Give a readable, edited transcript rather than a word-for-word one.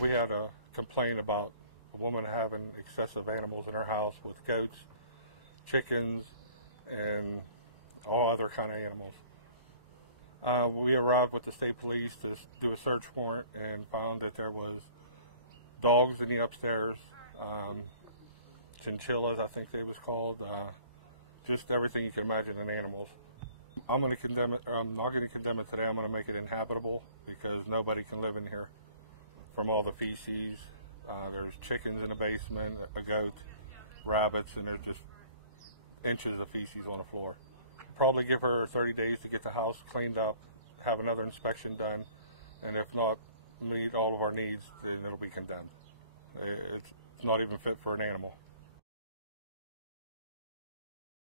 We had a complaint about a woman having excessive animals in her house with goats, chickens, and all other kind of animals. We arrived with the state police to do a search warrant and found that there was dogs in the upstairs, chinchillas, I think they was called, just everything you can imagine in animals. I'm going to condemn it. I'm not going to condemn it today. I'm going to make it inhabitable because nobody can live in here from all the feces. There's chickens in the basement, a goat, rabbits, and there's just inches of feces on the floor. Probably give her 30 days to get the house cleaned up, have another inspection done, and if not meet all of our needs, then it'll be condemned. It's not even fit for an animal.